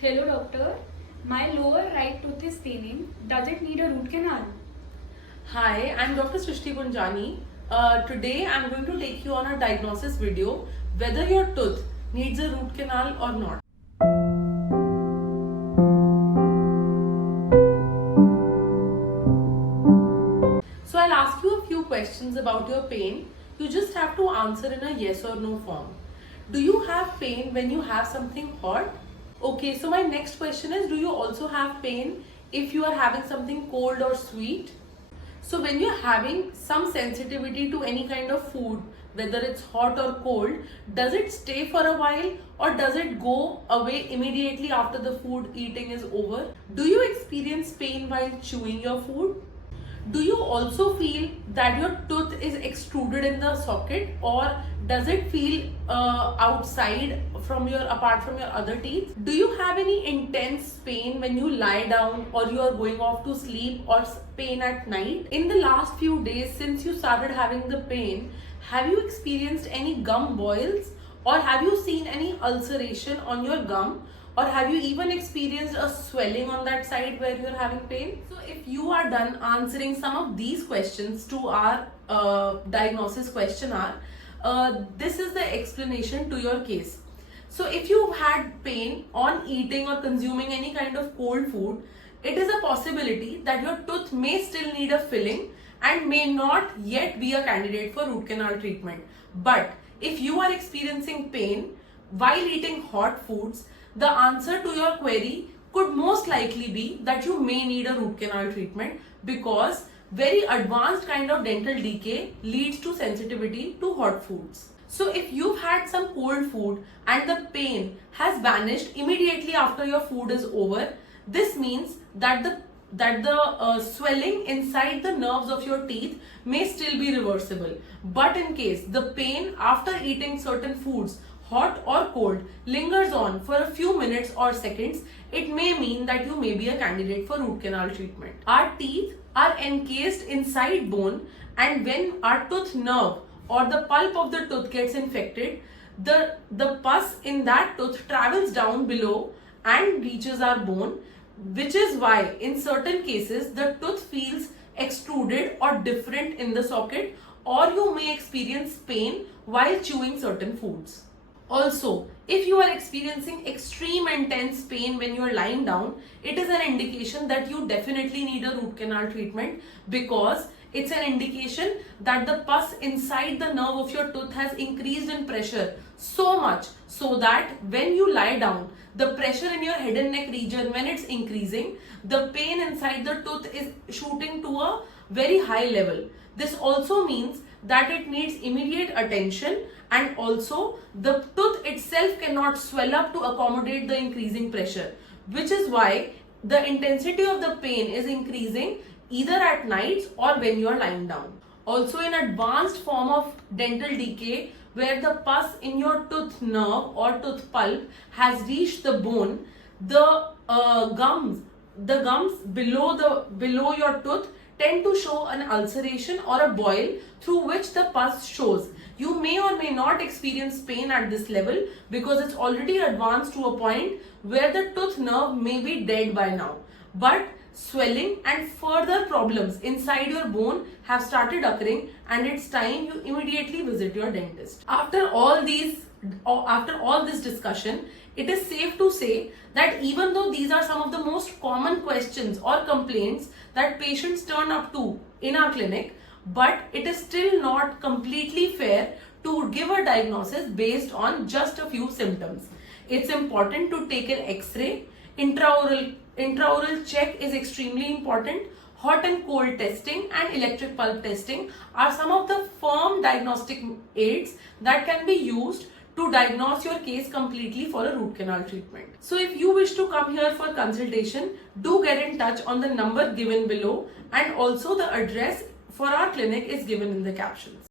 Hello doctor, my lower right tooth is paining. Does it need a root canal? Hi, I'm Dr. Srishti Punjani. Today I'm going to take you on a diagnosis video whether your tooth needs a root canal or not. So I'll ask you a few questions about your pain. You just have to answer in a yes or no form. Do you have pain when you have something hot? Okay, so my next question is, do you also have pain if you are having something cold or sweet? So when you're having some sensitivity to any kind of food, whether it's hot or cold, does it stay for a while or does it go away immediately after the food eating is over? Do you experience pain while chewing your food? Do you also feel that your tooth is extruded in the socket, or does it feel outside from your apart from your other teeth? Do you have any intense pain when you lie down or you are going off to sleep, or pain at night? In the last few days since you started having the pain, have you experienced any gum boils, or have you seen any ulceration on your gum, or have you even experienced a swelling on that side where you're having pain? So if you are done answering some of these questions to our diagnosis questionnaire, this is the explanation to your case. So if you've had pain on eating or consuming any kind of cold food, it is a possibility that your tooth may still need a filling and may not yet be a candidate for root canal treatment. But if you are experiencing pain while eating hot foods, the answer to your query could most likely be that you may need a root canal treatment, because very advanced kind of dental decay leads to sensitivity to hot foods. So if you've had some cold food and the pain has vanished immediately after your food is over, this means that the swelling inside the nerves of your teeth may still be reversible. But in case the pain after eating certain foods, hot or cold, lingers on for a few minutes or seconds, it may mean that you may be a candidate for root canal treatment. Our teeth are encased inside bone, and when our tooth nerve or the pulp of the tooth gets infected, the pus in that tooth travels down below and reaches our bone, which is why in certain cases the tooth feels extruded or different in the socket, or you may experience pain while chewing certain foods. Also, if you are experiencing extreme intense pain when you are lying down, it is an indication that you definitely need a root canal treatment, because it's an indication that the pus inside the nerve of your tooth has increased in pressure so much so that when you lie down, the pressure in your head and neck region, when it's increasing, the pain inside the tooth is shooting to a very high level. This also means that it needs immediate attention, and also the tooth itself cannot swell up to accommodate the increasing pressure, which is why the intensity of the pain is increasing either at nights or when you are lying down. Also, in advanced form of dental decay, where the pus in your tooth nerve or tooth pulp has reached the bone, the gums below your tooth tend to show an ulceration or a boil through which the pus shows. You may or may not experience pain at this level because it's already advanced to a point where the tooth nerve may be dead by now. But swelling and further problems inside your bone have started occurring, and it's time you immediately visit your dentist. After all this discussion, it is safe to say that even though these are some of the most common questions or complaints that patients turn up to in our clinic, but it is still not completely fair to give a diagnosis based on just a few symptoms. It's important to take an X-ray. Intraoral check is extremely important. Hot and cold testing and electric pulp testing are some of the firm diagnostic aids that can be used to diagnose your case completely for a root canal treatment. So if you wish to come here for consultation, do get in touch on the number given below, and also the address for our clinic is given in the captions.